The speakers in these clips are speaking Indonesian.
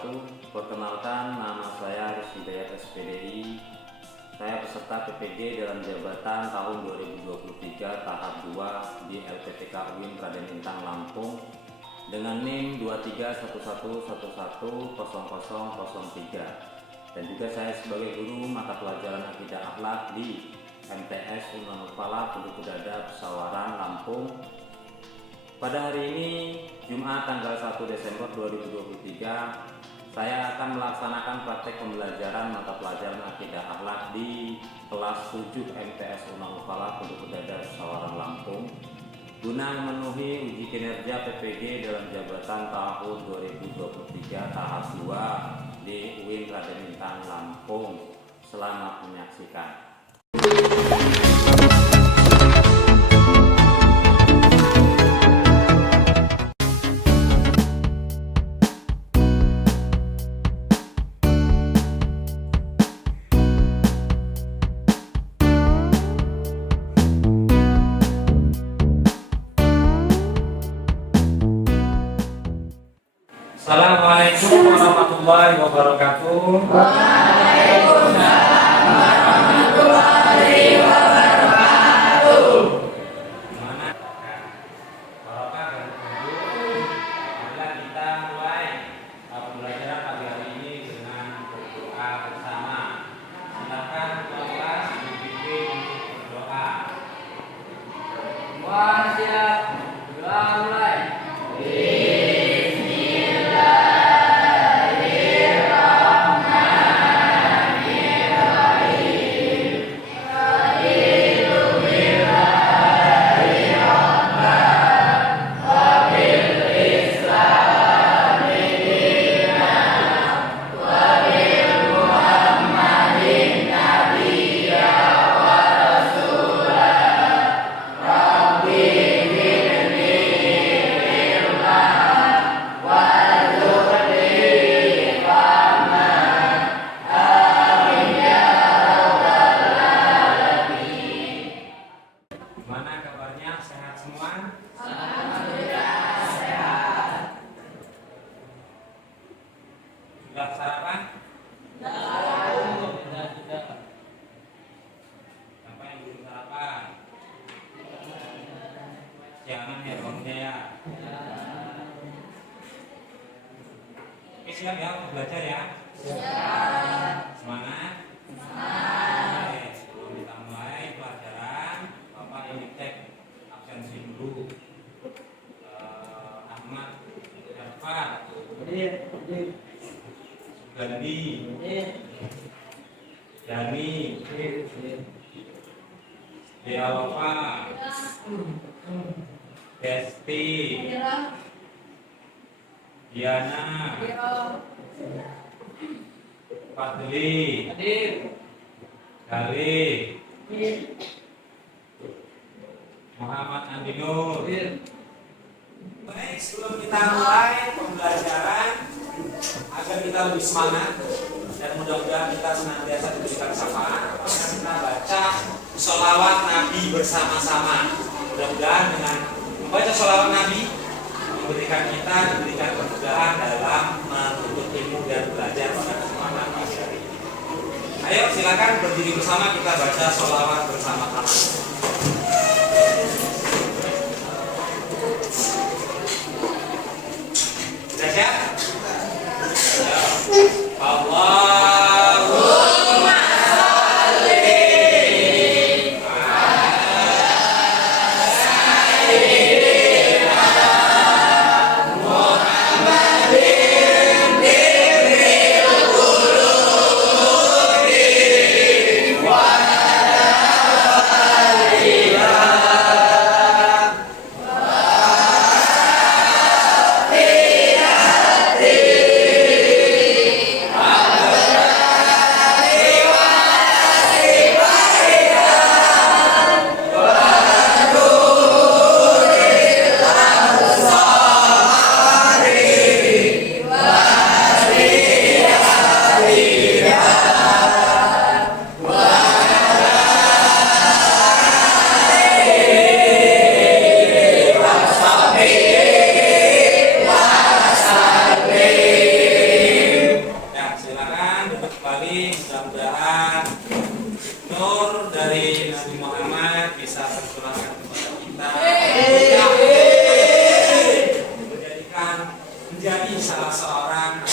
wabarakatuh. Perkenalkan, nama saya Rizky Hidayat SPDI. Saya peserta PPG dalam jabatan tahun 2023 tahap 2 di LPTK UIN Raden Intang Lampung dengan NIM 2311110003, dan juga saya sebagai guru mata pelajaran Akidah Akhlak di MTS Imamul Falah Pondok Kedada Pesawaran Lampung. Pada hari ini Jumat tanggal 1 Desember 2023, saya akan melaksanakan praktek pembelajaran mata pelajaran Akidah Akhlak di kelas 7 MTS Imamul Falah Pondok Kedada Pesawaran Lampung guna memenuhi uji kinerja PPG dalam jabatan tahun 2023 tahap 2 di UIN Raden Intang Lampung. Selamat menyaksikan. Assalamualaikum warahmatullahi wabarakatuh. Waalaikumsalam warahmatullahi wabarakatuh. Mana barokah dan kunjung. Marilah kita mulai pembelajaran pagi hari ini dengan berdoa bersama. Silakan kelas dibimbing untuk berdoa. Semua siap. Doa mulai. Gimana kabarnya? Sehat semua? Alhamdulillah sehat. Sudah sarapan? Siapa yang belum sarapan? Jangan ya bangunnya ya. Oke, siap ya untuk belajar ya? Semangat? Oke, sebelum kita mulai pelajaran, Bapak ini cek absensi dulu. Ahmad, Erfan, Sugandi, Yani, Dealova, Desti, Diana, Fadli, Galih, Muhammad Andi Nur. Baik, sebelum kita mulai pembelajaran, agar kita lebih semangat dan mudah-mudahan kita senantiasa diberikan syafaat, maka kita baca sholawat Nabi bersama-sama. Mudah-mudahan dengan membaca sholawat Nabi diberikan kemudahan dalam menuntut ilmu dan belajar pada kesempatan pagi hari ini. Ayo silakan berdiri bersama, kita baca sholawat bersama-sama. Sudah siap? Allahumma sholli ala sayyidina Muhammadin diril qulubi wa ala salah seorang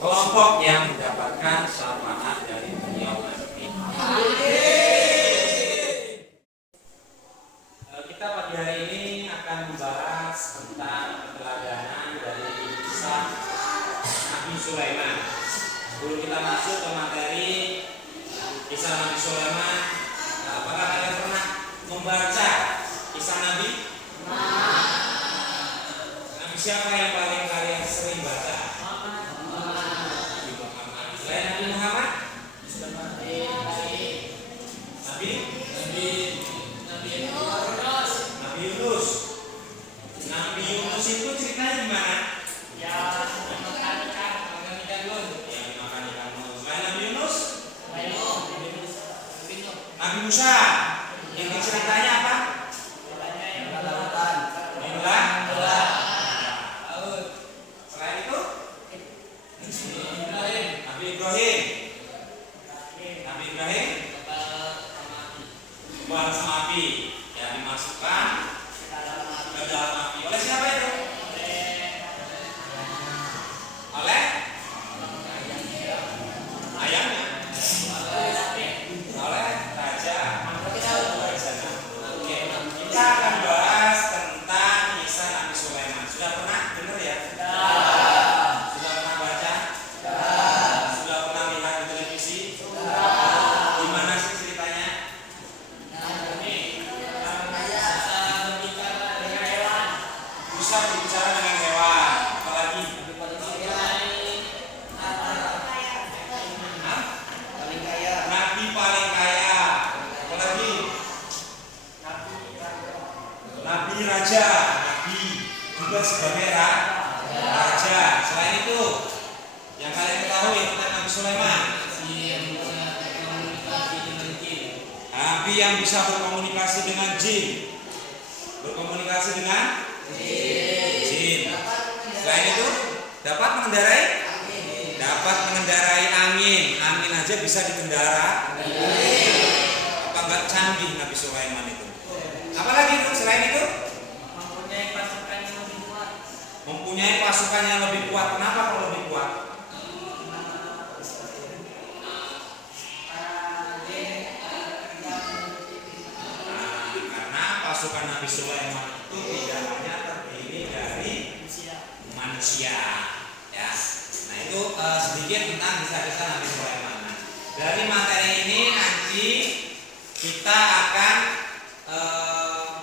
kelompok yang mendapatkan syafaat dari beliau nanti. Kita pagi hari ini akan membahas tentang keteladanan dari kisah Nabi Sulaiman. Sebelum kita masuk ke materi kisah Nabi Sulaiman, apakah kalian pernah membaca kisah Nabi? Nabi siapa yang paling kalian sering baca? Nabi Muhammad. Selain Nabi Muhammad? Nabi Yunus. Nabi Yunus itu ceritanya gimana? Ya, dimakan ikan nun. Selain Nabi Yunus? Nabi Musa. Yang ceritanya apa? Selain itu? Nabi Ibrahim. Nabi Ibrahim buat sama api, ya dimasukkan ke dalam api. Oleh siapa itu? Oleh ayamnya. Oleh raja. Oke, kita akan bahas tentang kisah Nabi Sulaiman. Sudah pernah dengar ya? Sudah pernah baca? Sudah pernah lihat di televisi? Gimana sih ceritanya? Bisa berbicara dengan hewan. Apalagi? Nabi paling kaya. Apalagi? Nabi raja. Nabi juga sebagai raja. Selain itu, yang kalian ketahui tentang Nabi Sulaiman, Nabi yang bisa berkomunikasi dengan jin. Berkomunikasi dengan jin. Selain itu, dapat mengendarai angin. Angin aja bisa dikendara. Apa enggak canggih Nabi Sulaiman itu? Apalagi itu selain itu? Mempunyai pasukan yang lebih kuat. Kenapa kalau lebih kuat? Karena pasukan Nabi Sulaiman itu tidak hanya terdiri dari manusia, ya. Nah itu sedikit tentang kisah-kisah Nabi Sulaiman. Nah, dari materi ini nanti kita akan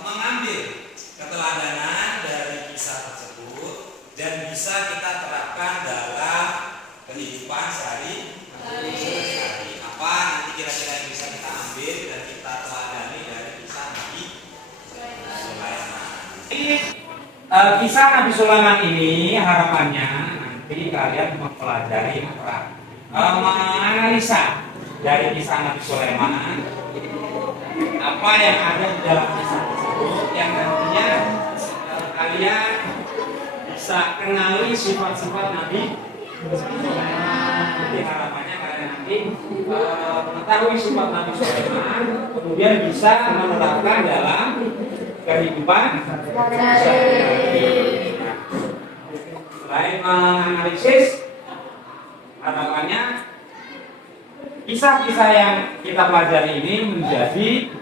mengambil keteladanan dari kisah tersebut dan bisa kita terapkan dalam kehidupan sehari-hari. Apa nanti kira-kira yang bisa kita ambil dan kita teladani dari kisah Nabi Sulaiman. Kisah Nabi Sulaiman ini harapannya nanti kalian mempelajari menganalisa dari kisah Nabi Sulaiman apa yang ada di dalam kisah tersebut yang nantinya kalian bisa kenali sifat-sifat Nabi Sulaiman. Jadi harapannya kalian nanti mengetahui sifat Nabi Sulaiman kemudian bisa menerapkan dalam kehidupan sehari-hari. Selain menganalisis, harapannya kisah-kisah yang kita pelajari ini menjadi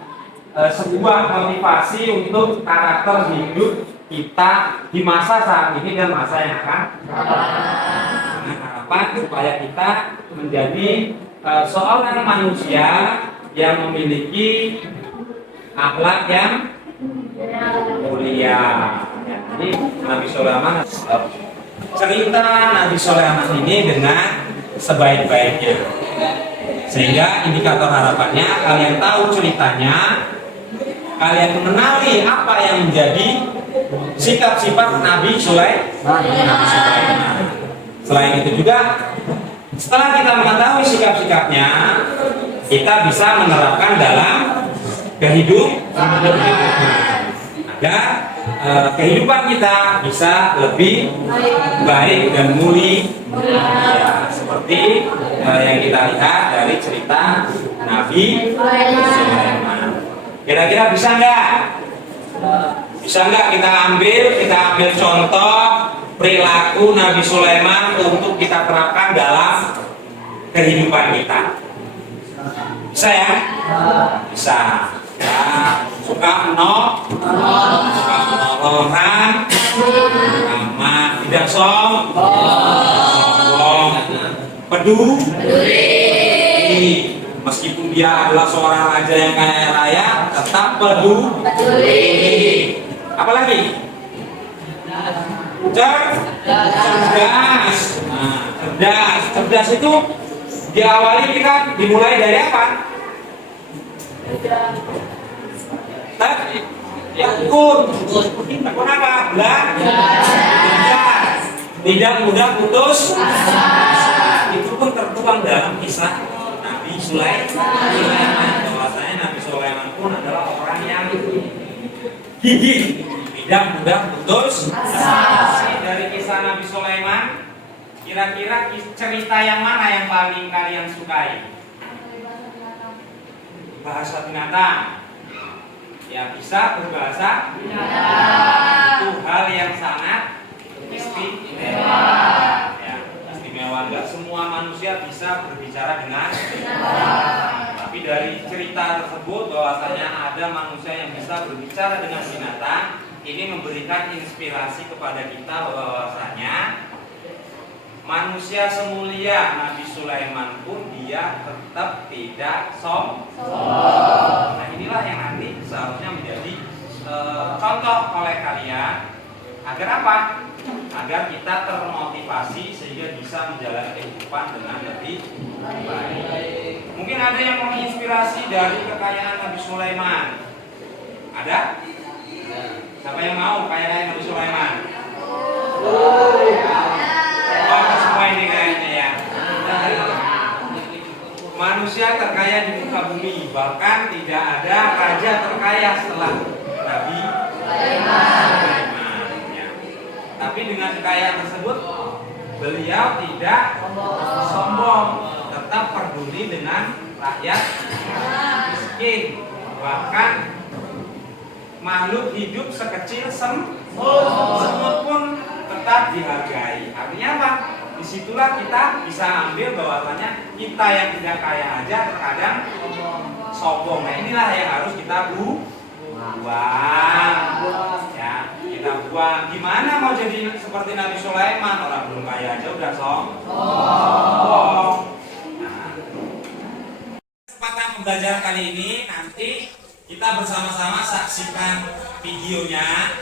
sebuah motivasi untuk karakter hidup kita di masa saat ini dan masa yang akan datang. Dengan harapan supaya kita menjadi seorang manusia yang memiliki akhlak yang mulia. Ya, jadi Nabi Sulaiman, cerita Nabi Sulaiman ini dengan sebaik-baiknya, sehingga indikator harapannya kalian tahu ceritanya, kalian mengenali apa yang menjadi sikap-sifat Nabi Sulaiman. Selain itu juga, setelah kita mengetahui sikap-sikapnya, kita bisa menerapkan dalam kehidupan agar kehidupan kita bisa lebih baik dan mulia, ya, seperti yang kita lihat dari cerita Nabi Sulaiman. Kira-kira bisa nggak? Bisa nggak kita ambil contoh perilaku Nabi Sulaiman untuk kita terapkan dalam kehidupan kita. Bisa ya? Bisa. Ya, suka suka menolong, sama tidak sombong, peduli. Meskipun dia adalah seorang raja yang kaya raya, tetap peduli. Apalagi? Cerdas. Nah, cerdas itu diawali kita dimulai dari apa? Tekun apa? Belajar. Tidak mudah putus asa. Itu pun tertuang dalam kisah Nabi Sulaiman. Bahwasanya Nabi Sulaiman pun adalah orang yang gigih, tidak mudah putus asa. Dari kisah Nabi Sulaiman, kira-kira cerita yang mana yang paling kalian sukai? Bahasa binatang. Ya, bisa berbahasa binatang. Itu hal yang sangat istimewa. Ya, istimewa. Enggak semua manusia bisa berbicara dengan binatang. Tapi dari cerita tersebut bahwasanya ada manusia yang bisa berbicara dengan binatang, ini memberikan inspirasi kepada kita bahwasanya manusia semulia Nabi Sulaiman pun dia tetap tidak sombong. Nah, inilah yang nanti seharusnya menjadi contoh oleh kalian agar apa? Agar kita termotivasi sehingga bisa menjalani kehidupan dengan lebih baik. Mungkin ada yang menginspirasi dari kekayaan Nabi Sulaiman. Ada? Siapa yang mau kaya Nabi Sulaiman? Semua ini kayaknya ya. Manusia terkaya di muka bumi, bahkan tidak ada raja terkaya setelah Nabi Sulaiman. Ya. Tapi dengan kekayaan tersebut, beliau tidak sombong, tetap peduli dengan rakyat miskin, bahkan makhluk hidup sekecil semut pun tetap dihargai. Artinya apa? Disitulah kita bisa ambil bahwasanya kita yang tidak kaya aja terkadang sombong. Nah, inilah yang harus kita buang. Ya, kita buang. Gimana mau jadi seperti Nabi Sulaiman? Orang belum kaya aja udah sombong. Nah, kesempatan pembelajaran kali ini nanti kita bersama-sama saksikan videonya.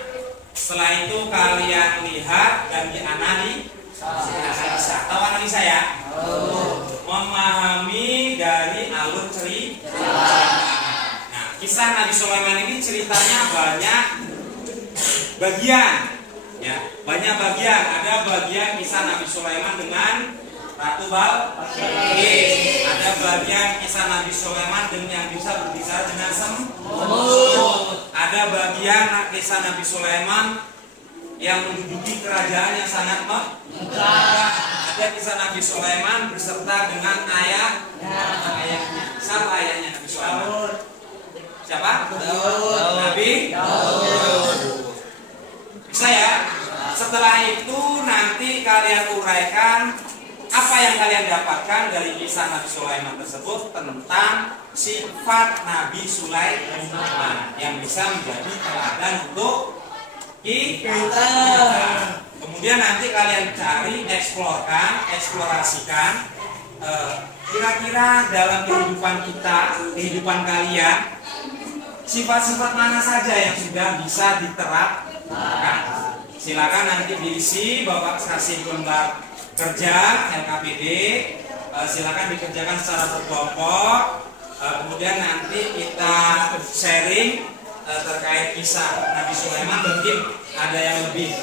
Setelah itu kalian lihat dan dianalisa. Tahu analisa ya? Memahami dari alur cerita. Nah, kisah Nabi Sulaiman ini ceritanya banyak bagian. Ya, banyak bagian. Ada bagian kisah Nabi Sulaiman dengan Ratu Balqis. Ada bagian kisah Nabi Sulaiman dengan yang bisa berbicara dengan semut. Ada bagian kisah Nabi Sulaiman yang menduduki kerajaan yang sangat megah. Ada kisah Nabi Sulaiman beserta dengan ayahnya. Siapa ayahnya Nabi Sulaiman? Siapa? Nabi Daud. Bisa ya? Setelah itu nanti kalian uraikan apa yang kalian dapatkan dari kisah Nabi Sulaiman tersebut tentang sifat Nabi Sulaiman yang bisa menjadi teladan untuk kita. Kemudian nanti kalian cari, eksplorasikan kira-kira dalam kehidupan kita, kehidupan kalian, sifat-sifat mana saja yang sudah bisa diterapkan. Silakan nanti diisi, Bapak kasih lembar kerja LKPD, silakan dikerjakan secara berkelompok. Kemudian nanti kita sharing terkait kisah Nabi Sulaiman. Mungkin ada yang lebih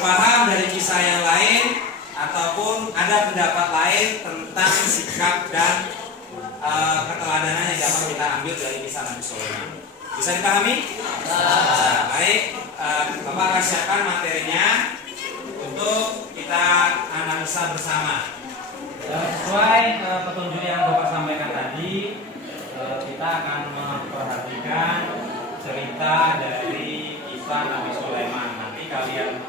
paham dari kisah yang lain ataupun ada pendapat lain tentang sikap dan keteladanan yang dapat kita ambil dari kisah Nabi Sulaiman. Bisa dipahami? Baik, Bapak akan siapkan materinya untuk kita analisa bersama. Sesuai petunjuk yang Bapak sampaikan tadi, kita akan memperhatikan cerita dari kisah Nabi Sulaiman. Nanti kalian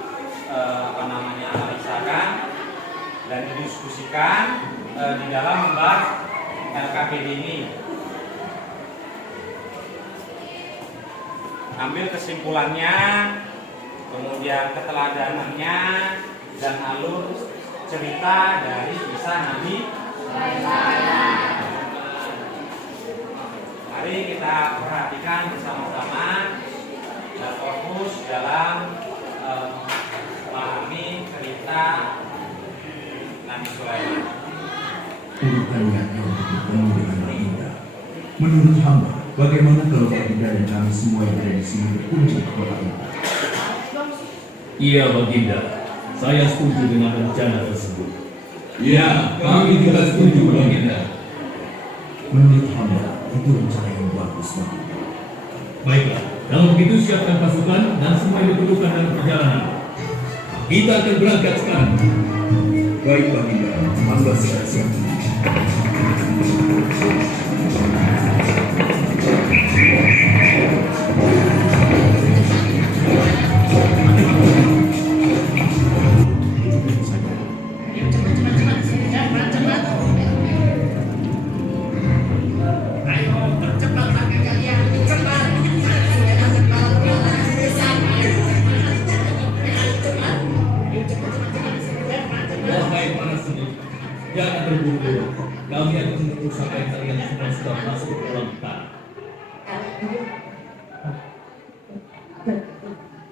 analisakan dan didiskusikan di dalam membahas LKPD ini. Ambil kesimpulannya, kemudian keteladanannya, dan alur cerita dari kisah Nabi. Mari kita perhatikan bersama-sama dan fokus dalam memahami cerita Nabi Sulaiman. Urutannya yang bertemu dengan Baginda. Menurut hamba, bagaimana kalau Baginda dan kami semua yang ada di sini berkunjung ke kota ini? Iya Baginda, saya setuju dengan rencana tersebut. Ya, kami juga setuju Baginda. Menurut hamba, itu rencana yang bagus Baginda. Baiklah, kalau begitu siapkan pasukan dan semua yang diperlukan dalam perjalanan. Kita akan berangkat sekarang. Baik Baginda, hamba siap-siap. Wahai para seni, jangan terburu-buru. Kami akan menunggu sampai kalian semua sudah masuk ke dalam hutan.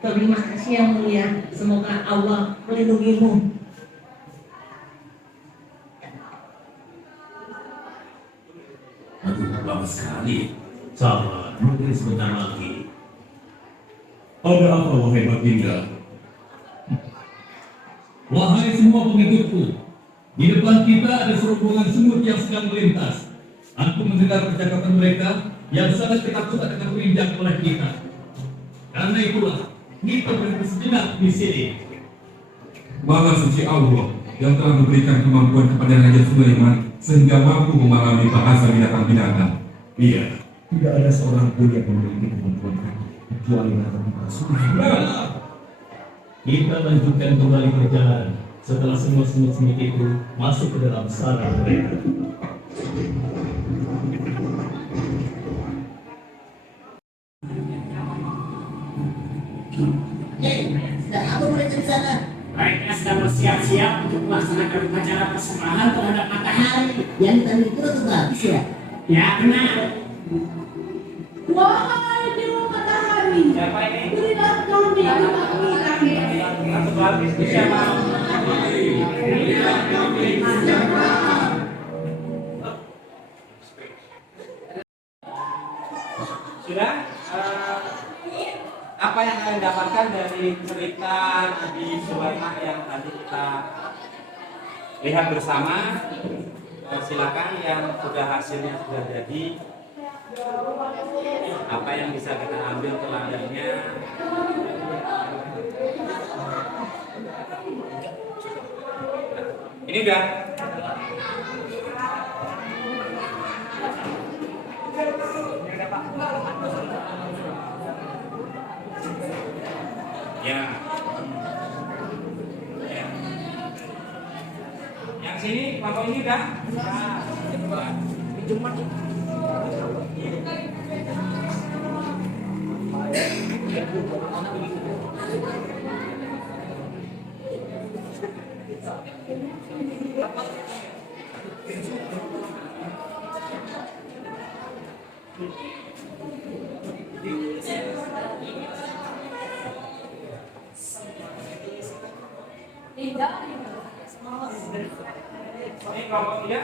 Terima kasih yang mulia. Semoga Allah melindungimu. Aduh, lama sekali. Sabar, mungkin sebentar lagi. Ada apa wahai Baginda? Wahai semua pengikutku, di depan kita ada serombongan semut yang sedang melintas. Aku mendengar percakapan mereka yang sangat ketakutan akan terinjak oleh kita. Karena itulah kita berhenti sejenak di sini. Maha suci Allah yang telah memberikan kemampuan kepada Raja Sulaiman sehingga mampu memahami bahasa binatang-binatang. Iya, tidak ada seorang pun yang memiliki kemampuan itu kecuali binatang Sulaiman. Kita lanjutkan kembali perjalanan setelah semua semut-semut itu masuk ke dalam sarang mereka. Dan aku boleh di sana. Mereka sedang bersiap-siap untuk melaksanakan upacara persembahan terhadap matahari. Yang tadi itu tuh habis ya. Ya, benar. Wahai dewa matahari, Siapa ini? berilah kami kami. Satu habis siapa? Sudah? Apa yang kalian dapatkan dari cerita Nabi Sulaiman yang tadi kita lihat bersama? Silakan yang sudah hasilnya sudah jadi. Apa yang bisa kita ambil teladannya? Ini udah. Ya. Ya. Yang sini, kelompok ini udah. Ini kelompok tiga.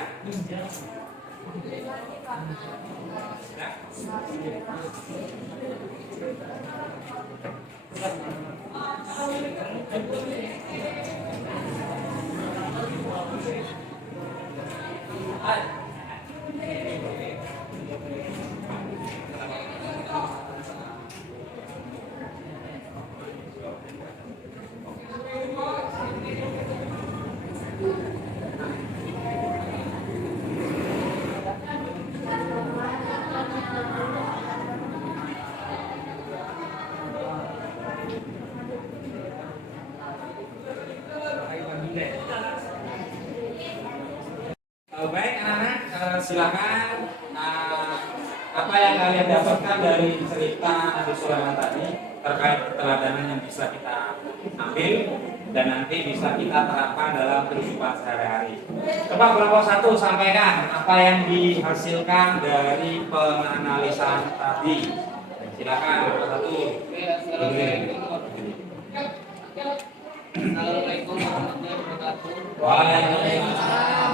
silakan apa yang kalian dapatkan dari cerita Nabi Sulaiman tadi terkait keteladanan yang bisa kita ambil dan nanti bisa kita terapkan dalam kehidupan sehari-hari. Coba kelompok 1 sampaikan apa yang dihasilkan dari penganalisan tadi. Silakan kelompok 1. Assalamualaikum warahmatullahi wabarakatuh. Waalaikumsalam.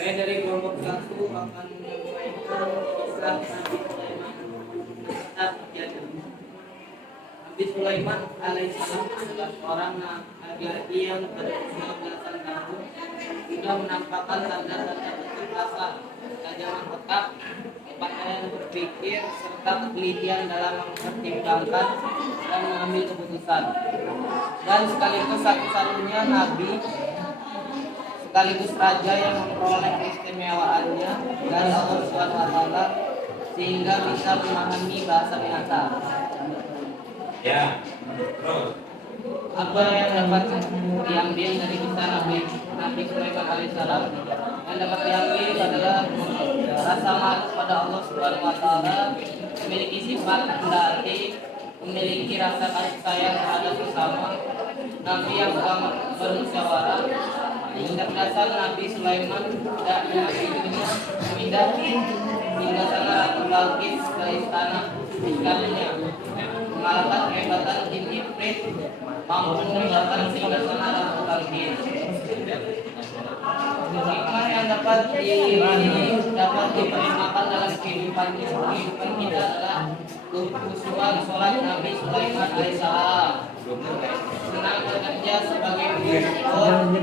Saya dari kelompok 1 akan menyampaikan kisah Nabi Sulaiman alaihissalam adalah seorang laki-laki yang berusia belasan tahun sudah menampakkan tanda-tanda kecerdasan, ketajaman otak, kepandaian berpikir, serta ketelitian dalam mempertimbangkan dan mengambil keputusan. Dan sekaligus satu-satunya nabi sekaligus raja yang memperoleh keistimewaannya dari Allah SWT sehingga bisa memahami bahasa binatang. Ya, terus. Apa yang dapat diambil dari kisah Nabi Sulaiman alaihissalam? Yang dapat diambil adalah rasa malu pada Allah SWT, memiliki sifat rendah hati, memiliki rasa kasih sayang terhadap sesama, Nabi yang suka bermusyawarah, kecerdasan Nabi Sulaiman tidak memindah hingga sana Ratu Balqis ke istana mengalahkan kehebatan jin Ifrit, mampu meninggalkan singgasana Ratu Balqis. Hikmah yang dapat diperlihatkan dalam kehidupan kita adalah kehusuan sholat Nabi Sulaiman alaihissalam, senang bekerja sebagai gubernur,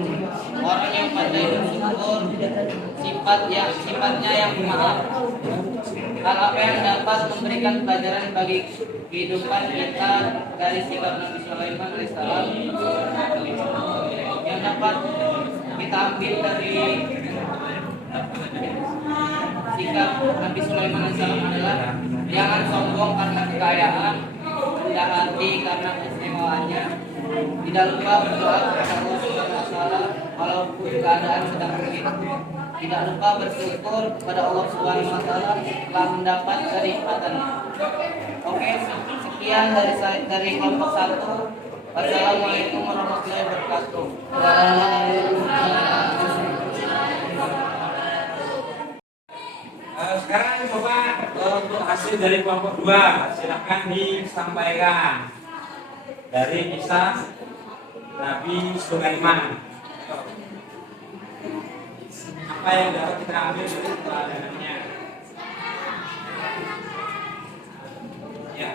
orang yang pandai bersyukur, sifatnya yang pemaaf. Hal apa yang dapat memberikan pelajaran bagi kehidupan kita dari sikap Nabi Sulaiman alaihissalam? Yang dapat kita ambil dari sikap Nabi Sulaiman alaihissalam adalah jangan sombong karena kekayaan, rendah hati karena keistimewaannya, tidak lupa berdoa kepada Allah SWT walaupun keadaan sedang sulit, tidak lupa bersyukur kepada Allah SWT telah mendapat kenikmatannya. Oke, sekian dari kelompok 1. Wassalamualaikum warahmatullahi wabarakatuh. Sekarang coba untuk hasil dari kelompok 2 silakan disampaikan dari kisah Nabi Sulaiman. Apa yang dapat kita ambil dari teladanannya? Ya.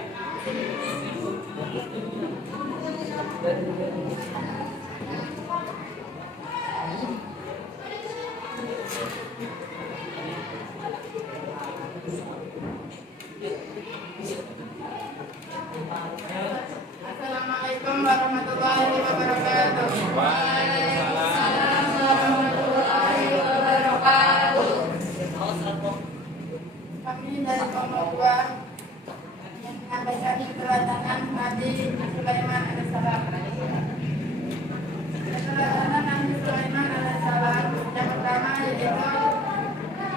Assalamualaikum warahmatullahi wabarakatuh. Waalaikumsalam warahmatullahi wabarakatuh. Kami dari kelompok 2 yang menyampaikan keteladanan Nabi Sulaiman alaihissalam. Keteladanan Nabi Sulaiman alaihissalam yang pertama yaitu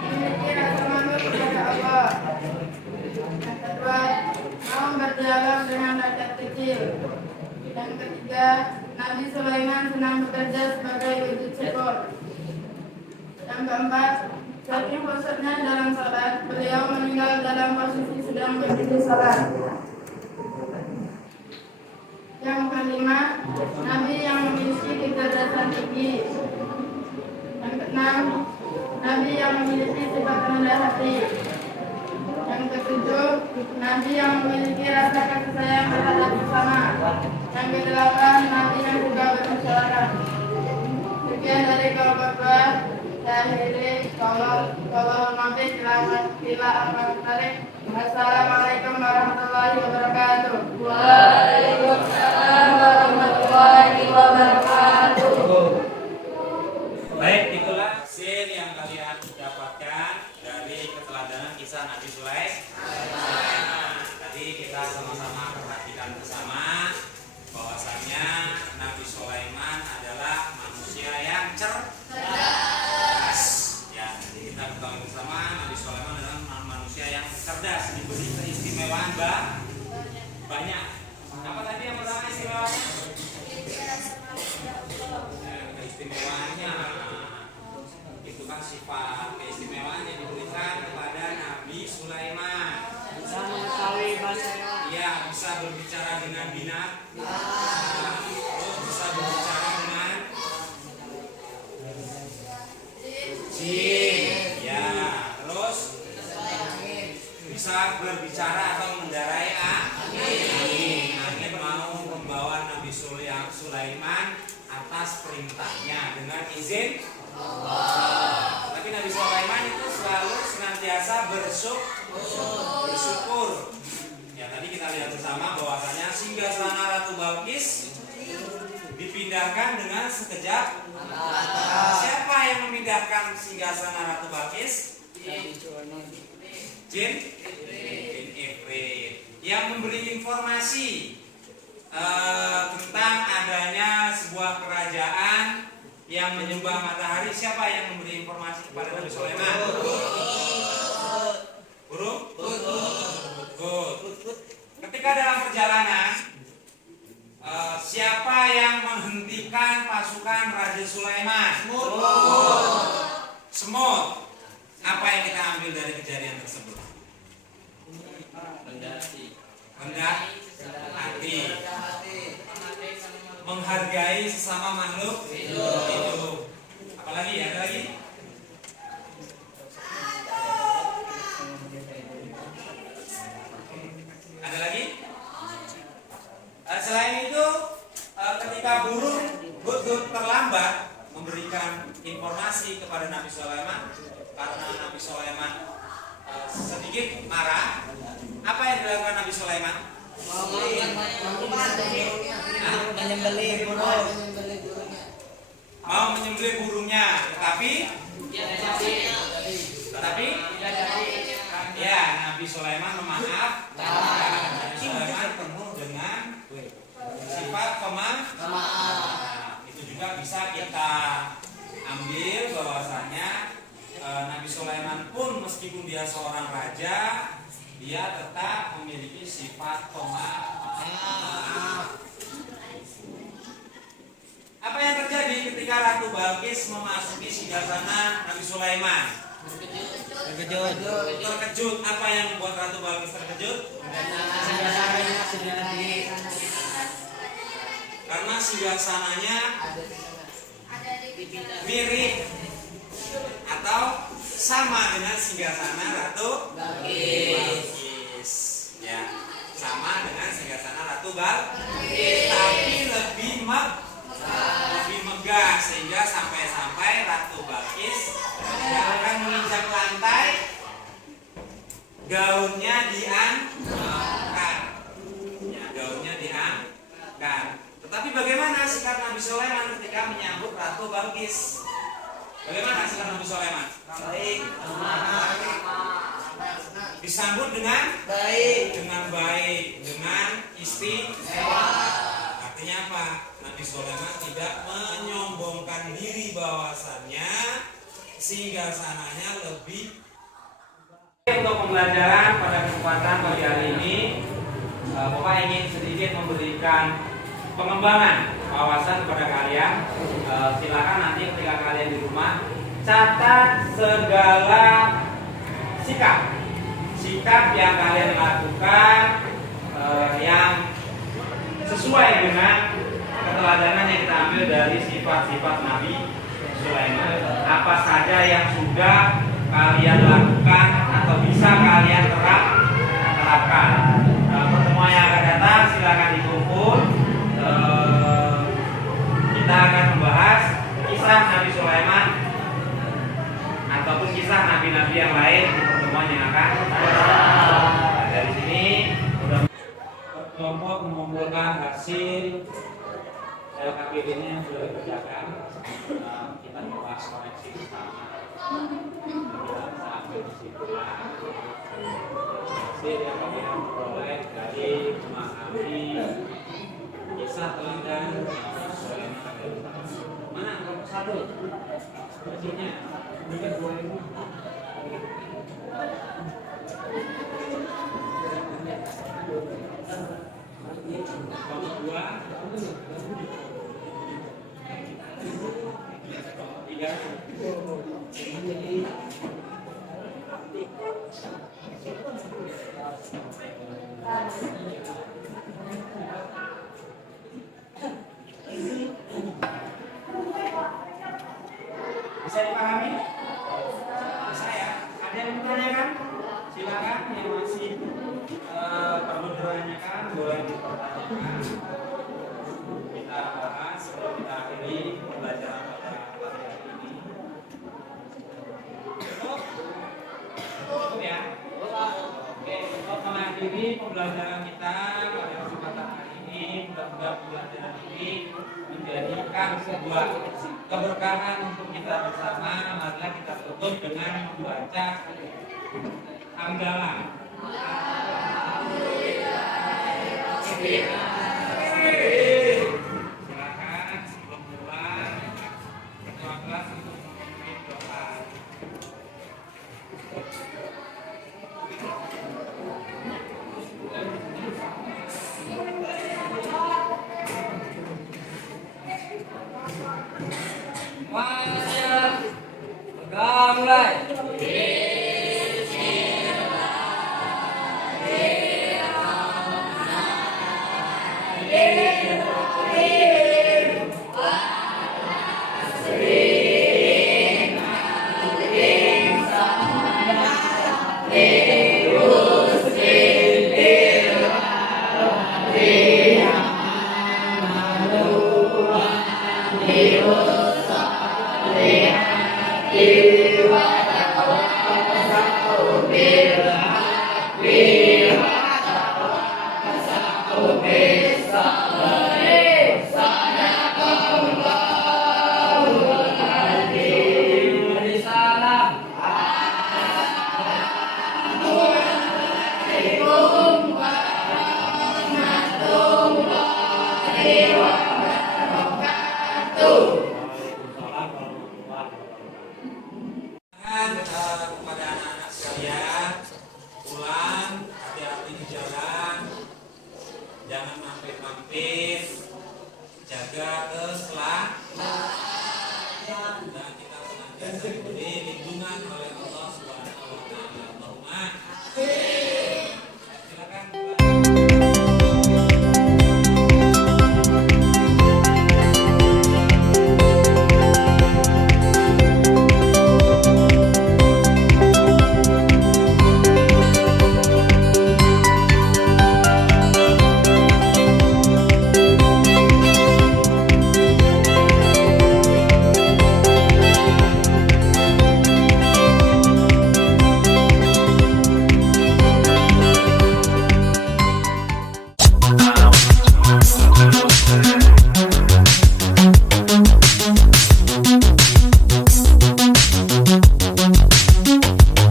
memiliki rasa malu kepada Allah. Yang kedua, mau berdialog dengan rakyat kecil. Yang ketiga, Nabi Sulaiman senang bekerja sebagai wujud syukur. Yang keempat, saking khusyuknya dalam salat, beliau meninggal dalam posisi sedang berdiri salat. Yang kelima, Nabi yang memiliki kecerdasan tinggi. Yang keenam, Nabi yang memiliki sifat rendah hati. Yang ketujuh, Nabi yang memiliki rasa kasih sayang terhadap sesama. Yang kedelapan, Nabi yang juga bermusyawarah. Sekian dari kelompok 2. Saya akhiri, kalau nanti bila amal tarik. Assalamualaikum warahmatullahi wabarakatuh. Waalaikumsalam warahmatullahi wabarakatuh. Baik, itulah hasil yang kalian dapatkan dari keteladanan kisah Nabi Sulaiman. Tadi kita sama-sama perhatikan bersama bahwasannya Nabi Sulaiman adalah manusia yang cerdas. Ya, jadi kita ketahui bersama Nabi Sulaiman adalah manusia yang cerdas, diberi keistimewaan banyak. Apa tadi yang pertama istimewanya? Keistimewaannya itu kan sifat keistimewaan yang diberikan kepada Nabi Sulaiman. Bisa mengetahui bahasa hewan. Iya, bisa berbicara dengan binatang. Terus bisa berbicara dengan jin. Ya, terus bisa berbicara atau mengendarai angin. Angin mau membawa Nabi Sulaiman atas perintahnya dengan izin Allah. Tapi Nabi Sulaiman itu selalu senantiasa bersyukur. Ya, tadi kita lihat bersama bahwasanya singgasana Ratu Balqis dipindahkan dengan sekejap mata. Siapa yang memindahkan singgasana Ratu Balqis? Jin Ifrit yang memberi informasi tentang adanya sebuah kerajaan yang menyembah matahari. Siapa yang memberi informasi kepada Nabi Sulaiman? Burung? Ketika dalam perjalanan, siapa yang menghentikan pasukan Raja Sulaiman? Semut. Apa yang kita ambil dari kejadian tersebut? Rendah hati, menghargai sesama makhluk hidup. Apalagi? Ada lagi? Ada lagi? Selain itu, ketika burung hudhud terlambat memberikan informasi kepada Nabi Sulaiman, karena Nabi Sulaiman sedikit marah, apa yang dilakukan Nabi Sulaiman? Mau menyembelih burungnya, tetapi ya, Nabi Sulaiman memaafkan. Nabi Sulaiman penuh dengan sifat pemaaf. Itu juga bisa kita ambil bahwasanya Nabi Sulaiman pun meskipun dia seorang raja, dia tetap memiliki sifat pemaaf. Apa yang terjadi ketika Ratu Balqis memasuki singgasana Nabi Sulaiman? Terkejut. Apa yang membuat Ratu Balqis terkejut? Karena singgasananya mirip atau sama dengan singgasana Ratu Balqis. Ya, sama dengan singgasana Ratu Balqis, tapi lebih megah, sehingga sampai Ratu Balqis tidak akan menginjak lantai, gaunnya diangkat. Ya, gaunnya diangkat. Tetapi bagaimana sikap Nabi Sulaiman ketika menyambut Ratu Balqis? Bagaimana sikap Nabi Sulaiman? Baik. Disambut dengan baik, dengan istimewa. Artinya apa? Nabi Sulaiman tidak menyombongkan diri bahwasannya singgasananya lebih. Untuk pembelajaran pada kesempatan pagi hari ini, Bapak ingin sedikit memberikan pengembangan wawasan kepada kalian. Silakan nanti ketika kalian di rumah catat segala sikap yang kalian lakukan yang sesuai dengan keteladanan yang kita ambil dari sifat-sifat Nabi Sulaiman. Apa saja yang sudah kalian lakukan atau bisa kalian terapkan. Pertemuan yang akan datang silakan dikumpul. Kita akan membahas kisah Nabi Sulaiman ataupun kisah nabi-nabi yang lain di pertemuan yang akan datang. Dari sini kelompok mengumpulkan hasil LKPD-nya yang sudah dikerjakan. Kita membahas koneksi bersama. Sampai disitulah hasil yang kami peroleh dari memahami kisah teladan Nabi Sulaiman. Mana proposal? satu. Bersihnya. Bisa dipahami? Bisa ya? Ada yang bertanyakan? Silakan yang masih perlu ditanyakan boleh dipertanyakan. Kita bahas sebelum kita akhiri pembelajaran pada pagi hari ini. Cukup ya? Oke, untuk mengakhiri pembelajaran kita pada kesempatan hari ini, mudah-mudahan pembelajaran ini menjadikan sebuah keberkahan untuk kita bersama. Marilah kita tutup dengan membaca hamdalah. Silakan sebelum mulai ketua kelas untuk memimpin doa. Semuanya pegang mulai. Kepada anak-anak sekalian, pulang hati-hati di jalan, jangan mampir-mampir, jaga keselamatan, dan kita senantiasa diberi lindungan oleh Allah